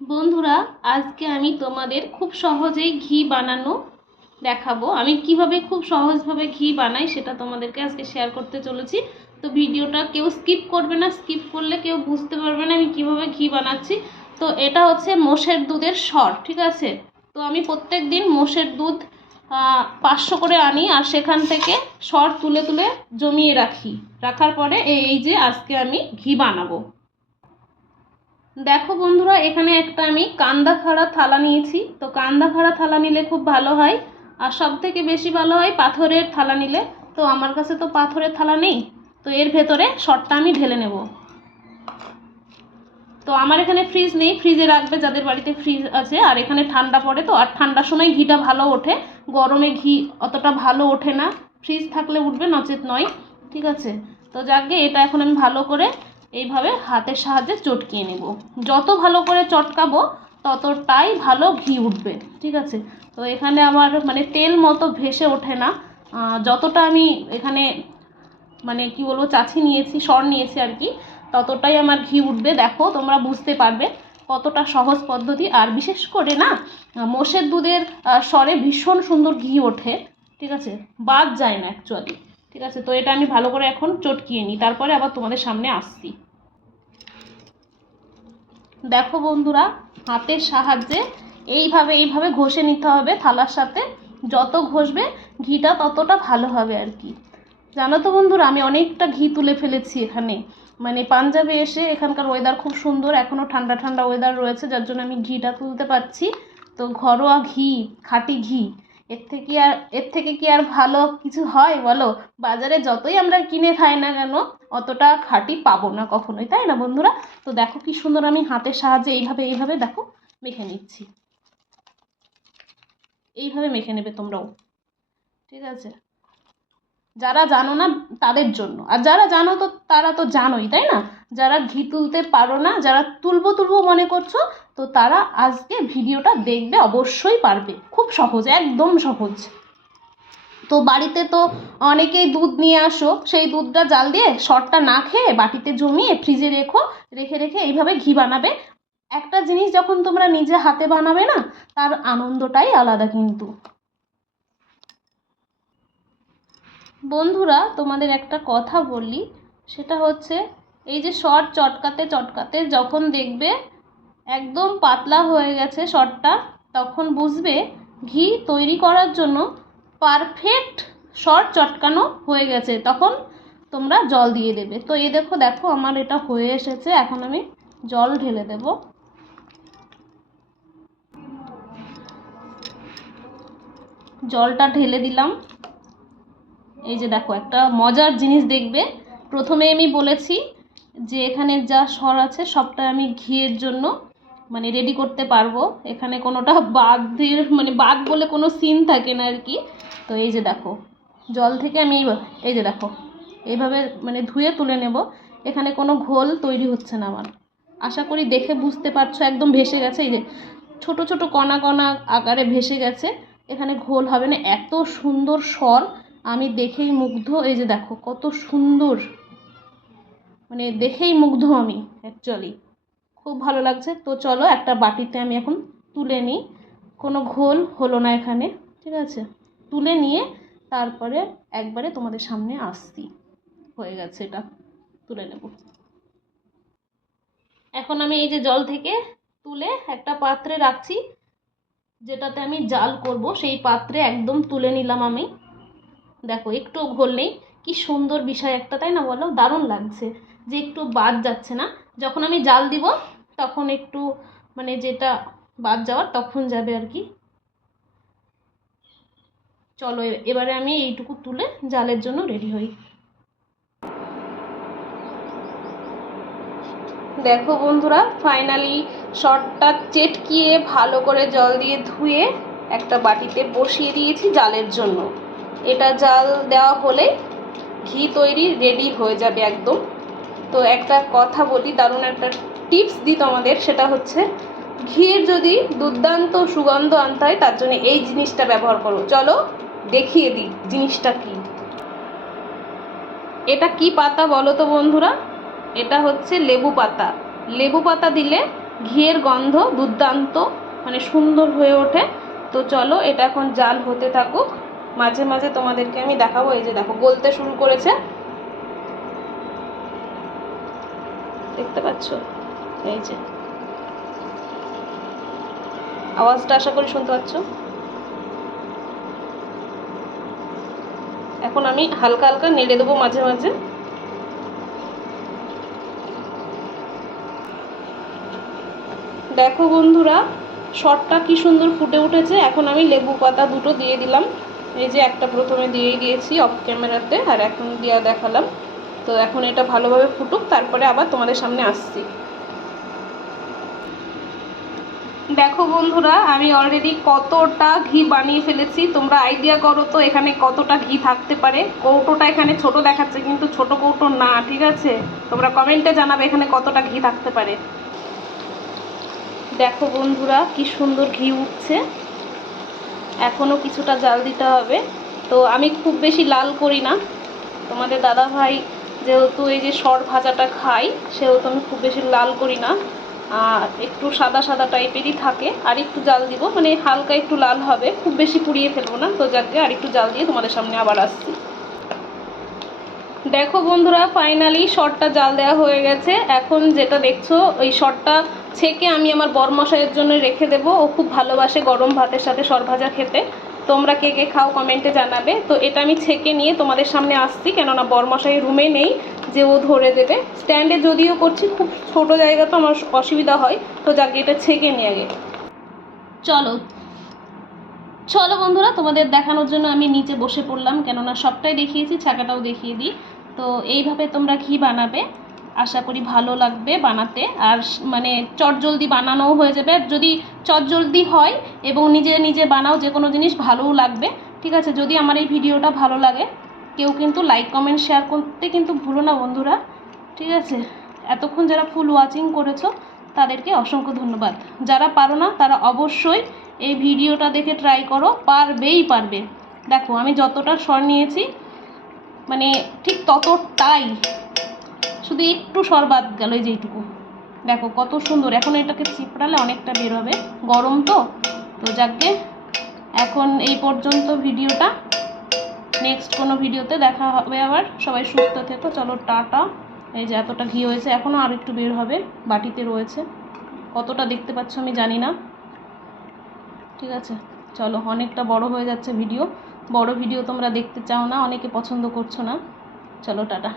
বন্ধুরা, আজকে আমি তোমাদের খুব সহজেই ঘি বানানো দেখাবো। আমি কিভাবে খুব সহজভাবে ঘি বানাই সেটা তোমাদেরকে আজকে শেয়ার করতে চলেছি। তো ভিডিওটা কেউ স্কিপ করবে না, স্কিপ করলে কেউ বুঝতে পারবে না আমি কিভাবে ঘি বানাচ্ছি। তো এটা হচ্ছে মোষের দুধের সর, ঠিক আছে। তো আমি প্রত্যেক দিন মোষের দুধ 500 করে আনি, আর সেখান থেকে সর তুলে তুলে জমিয়ে রাখার পরে এই যে আজকে আমি ঘি বানাবো। দেখো বন্ধুরা, এখানে একটা আমি কান্দা খাড়া থালা নিয়েছি। তো কান্দা খাড়া থালা নিলে খুব ভালো হয়, আর সব থেকে বেশি ভালো হয় পাথরের থালা নিলে। তো আমার কাছে তো পাথরের থালা নেই, তো এর ভেতরে সরটা আমি ঢেলে নেব। তো আমার এখানে ফ্রিজ নেই, ফ্রিজে রাখবে যাদের বাড়িতে ফ্রিজ আছে। আর এখানে ঠান্ডা পড়ে, তো আর ঠান্ডার সময় ঘিটা ভালো ওঠে, গরমে ঘি অতটা ভালো ওঠে না। ফ্রিজ থাকলে উঠবে, নচেত নয়, ঠিক আছে। তো যাকে এটা এখন আমি ভালো করে এইভাবে হাতের সাহায্যে চটকিয়ে নেব। যত ভালো করে চটকাবো ততটাই ভালো ঘি উঠবে, ঠিক আছে। তো এখানে আমার তেল মতো ভেসে ওঠে না, যতটা আমি এখানে কি বলবো চাছি নিয়েছি, সর নিয়েছি আর কি, ততটাই আমার ঘি উঠবে। দেখো তোমরা বুঝতে পারবে কতটা সহজ পদ্ধতি। আর বিশেষ করে না, মোষের দুধের সরে ভীষণ সুন্দর ঘি ওঠে, ঠিক আছে, বাদ যায় না অ্যাকচুয়ালি, ঠিক আছে। তো এটা আমি ভালো করে এখন চটকিয়ে নিই, তারপরে আবার তোমাদের সামনে আসছি। দেখো বন্ধুরা, হাতের সাহায্যে এইভাবে ঘষে নিতে হবে থালার সাথে। যত ঘষবে ঘিটা ততটা ভালো হবে আর কি। জানো তো বন্ধুরা, আমি অনেকটা ঘি তুলে ফেলেছি এখানে। পাঞ্জাবে এসে এখানকার ওয়েদার খুব সুন্দর, এখনও ঠান্ডা ঠান্ডা ওয়েদার রয়েছে, যার জন্য আমি ঘিটা তুলতে পারছি। তো ঘরোয়া ঘি, খাঁটি ঘি, এর থেকে কি আর ভালো কিছু হয় বলো? বাজারে যতই আমরা কিনে খাই না কেন, অতটা খাঁটি পাবো না কখনোই, তাই না বন্ধুরা? তো দেখো কি সুন্দর আমি হাতের সাহায্যে এইভাবে দেখো মেখে নিচ্ছি। এইভাবে মেখে নেবে তোমরাও, ঠিক আছে। যারা জানো না তাদের জন্য, আর যারা জানো তো তারা তো জানোই, তাই না? যারা ঘি তুলতে পারো না, যারা তুলবো মনে করছো, তো তারা আজকে ভিডিওটা দেখবে, অবশ্যই পারবে। খুব সহজ, একদম সহজ। তো বাড়িতে তো অনেকেই দুধ নিয়ে আসো, সেই দুধটা জাল দিয়ে সরটা না খেয়ে বাটিতে জমিয়ে ফ্রিজে রেখে এইভাবে ঘি বানাবে। একটা জিনিস যখন তোমরা নিজে হাতে বানাবে না, তার আনন্দটাই আলাদা কিন্তু। বন্ধুরা, তোমাদের একটা কথা বলি, সেটা হচ্ছে এই যে সর চটকাতে চটকাতে যখন দেখবে একদম পাতলা হয়ে গেছে সরটা, তখন বুঝবে ঘি তৈরি করার জন্য পারফেক্ট সর চটকানো হয়ে গেছে। তখন তোমরা জল দিয়ে দেবে। তো দেখো আমার এটা হয়ে এসেছে, এখন আমি জল ঢেলে দেব। জলটা ঢেলে দিলাম। এই যে দেখো, একটা মজার জিনিস দেখবে। প্রথমে আমি বলেছি যে এখানে যা সর আছে সবটা আমি ঘিয়ের জন্য রেডি করতে পারবো, এখানে কোনোটা বাদ বলে কোনো সিন থাকে না আর কি। তো এই যে দেখো, জল থেকে আমি এই যে দেখো এইভাবে ধুয়ে তুলে নেব। এখানে কোনো ঘোল তৈরি হচ্ছে না আমার, আশা করি দেখে বুঝতে পারছো। একদম ভেসে গেছে, এই যে ছোট ছোট কণা কণা আকারে ভেসে গেছে, এখানে ঘোল হবে না। এত সুন্দর সর, আমি দেখেই মুগ্ধ। এই যে দেখো কত সুন্দর, দেখেই মুগ্ধ আমি অ্যাকচুয়ালি, খুব ভালো লাগছে। তো চলো একটা বাটিতে আমি এখন তুলে নিই। কোনো ঘোল হলো না এখানে, ঠিক আছে। তুলে নিয়ে তারপরে একবারে তোমাদের সামনে আসছি। হয়ে গেছে, এটা তুলে নেব। এখন আমি এই যে জল থেকে তুলে একটা পাত্রে রাখছি, যেটাতে আমি জাল করব, সেই পাত্রে একদম তুলে নিলাম আমি। দেখো একটু ঘোল নেই, কি সুন্দর বিষয় একটা, তাই না বলো? দারুণ লাগছে যে একটু বাদ যাচ্ছে না। যখন আমি জাল দিব তখন একটু যেটা বাদ যাওয়ার তখন যাবে আর কি। চলো এবারে আমি এইটুকু তুলে জালের জন্য রেডি হই। দেখো বন্ধুরা, ফাইনালি সরটা চেটকিয়ে ভালো করে জল দিয়ে ধুয়ে একটা বাটিতে বসিয়ে দিয়েছি জালের জন্য। এটা জাল দেওয়া হলে ঘি তৈরি রেডি হয়ে যাবে একদম। তো একটা কথা বলি, দারুণ একটা টিপস দিই তোমাদের, সেটা হচ্ছে ঘিয়ের যদি দুর্দান্ত সুগন্ধ আনতে হয়, তার জন্য এই জিনিসটা ব্যবহার করো। চলো দেখিয়ে দিই জিনিসটা কি। এটা কি পাতা বলো তো বন্ধুরা? এটা হচ্ছে লেবু পাতা। লেবু পাতা দিলে ঘিয়ের গন্ধ দুর্দান্ত, মানে সুন্দর হয়ে ওঠে। তো চলো এটা এখন জাল হতে থাকুক, মাঝে মাঝে তোমাদেরকে আমি দেখাবো। এই যে দেখো গলতে শুরু করেছে, দেখতে পাচ্ছ? এই যে আওয়াজটা আশা করি শুনতে পাচ্ছ। এখন আমি হালকা হালকা নেড়ে দেবো মাঝে মাঝে। দেখো বন্ধুরা, শটটা কি সুন্দর ফুটে উঠেছে। এখন আমি লেবু পাতা দুটো দিয়ে দিলাম। এই যে একটা প্রথমে দিয়েই দিয়েছি অফ ক্যামেরাতে, আর এখন দিয়ে দেখালাম। তো এখন এটা ভালোভাবে ফুটুক, তারপরে আবার তোমাদের সামনে আসছি। দেখো বন্ধুরা, আমি অলরেডি কতটা ঘি বানিয়ে ফেলেছি। তোমরা আইডিয়া করো তো এখানে কতটা ঘি থাকতে পারে। কৌটোটা এখানে ছোট দেখাচ্ছে, কিন্তু ছোট কৌটো না, ঠিক আছে? তোমরা কমেন্টে জানাবে এখানে কতটা ঘি থাকতে পারে। দেখো বন্ধুরা কি সুন্দর ঘি উঠছে। এখনও কিছুটা জাল দিতে হবে। তো আমি খুব বেশি লাল করি না, তোমাদের দাদা ভাই যেহেতু এই যে সর ভাজাটা খাই, সেহেতু আমি খুব বেশি লাল করি না, আর একটু সাদা সাদা টাইপেরই থাকে। আর একটু জাল দিব, মানে হালকা একটু লাল হবে, খুব বেশি পুড়িয়ে ফেলবো না। তো যাকে আর একটু জাল দিয়ে তোমাদের সামনে আবার আসছি। দেখো বন্ধুরা, ফাইনালি শর্টটা জাল দেওয়া হয়ে গেছে। এখন যেটা দেখছো ওই শর্টটা ছেঁকে আমি আমার বরমশাইয়ের জন্য রেখে দেবো। ও খুব ভালোবাসে গরম ভাতের সাথে সর ভাজা খেতে। তোমরা কে কে খাও কমেন্টে জানাবে। তো এটা আমি ছেঁকে নিয়ে তোমাদের সামনে আসছি, কেননা বরমশাই রুমে নেই যে ও ধরে দেবে। স্ট্যান্ডে যদিও করছি, খুব ছোট জায়গা তো আমার অসুবিধা হয়। তো যাকে এটা ছেঁকে নিয়ে আগে চলো চলো বন্ধুরা, তোমাদের দেখানোর জন্য আমি নিচে বসে পড়লাম, কেননা সবটাই দেখিয়েছি, ছাকাটাও দেখিয়ে দিই। তো এইভাবে তোমরা ঘি বানাবে, আশা করি ভালো লাগবে বানাতে। আর মানে চটজলদি বানানোও হয়ে যাবে। যদি চটজলদি হয় এবং নিজে নিজে বানাও যে কোনো জিনিস, ভালোও লাগবে। ঠিক আছে? যদি আমার এই ভিডিওটা ভালো লাগে, কেউ কিন্তু লাইক কমেন্ট শেয়ার করতে কিন্তু ভুলো না বন্ধুরা, ঠিক আছে? এতক্ষণ যারা ফুল ওয়াচিং করেছো তাদেরকে অসংখ্য ধন্যবাদ। যারা পারো না তারা অবশ্যই এই ভিডিওটা দেখে ট্রাই করো, পারবে। দেখো আমি যতটা সর নিয়েছি, মানে ঠিক ততটাই, শুধু একটু সর বাদ গেল, এই যেইটুকু। দেখো কত সুন্দর। এখন এটাকে চিপড়ালে অনেকটা বের হবে, গরম তো। তো যাকে এখন এই পর্যন্ত ভিডিওটা, নেক্সট কোনো ভিডিওতে দেখা হবে আবার। সবাই সুস্থ থেকো, চলো টাটা। এই যে এতটা ঘি হয়েছে, এখনও আর একটু বের হবে, বাটিতে রয়েছে। কতটা দেখতে পাচ্ছ আমি জানি না, ঠিক আছে? চলো, অনেকটা বড় হয়ে যাচ্ছে ভিডিও। বড় ভিডিও তোমরা দেখতে চাও না, অনেকে পছন্দ করছো না। চলো টাটা।